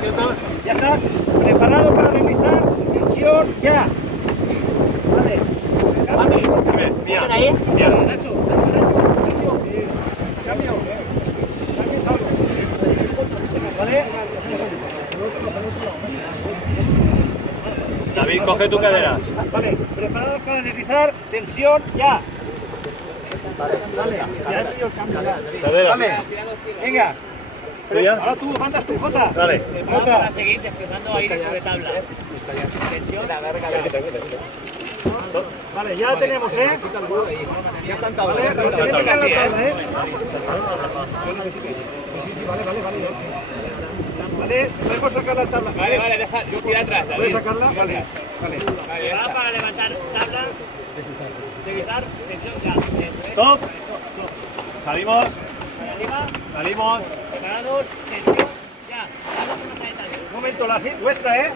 Quietos. Ya estás. Preparado para realizar. Tensión ya. Vale. Dime, mía. Nacho. Cambio. Vale. David, coge tu cadera. Vale. Preparados para deslizar. Tensión ya. Vale. Ya ha sido el cambio ya. Cadera. Vale. Venga. ¿Ya? Ahora tú mandas tu Jota. Dale. Jota. Para seguir despejando aire sobre tabla. Tensión. Vale, ya tenemos, ¿eh? Ya están Vale, tablas. pero tiene que quedar la tabla, ¿eh? Vale, podemos sacar la tabla. Vale, deja, yo voy atrás. ¿Puedes sacarla? Vale. Ahora para levantar tabla, deslizar, tensión ya. Stop. Salimos. Preparados, tensión ya. Un momento, la vuestra, ¿eh?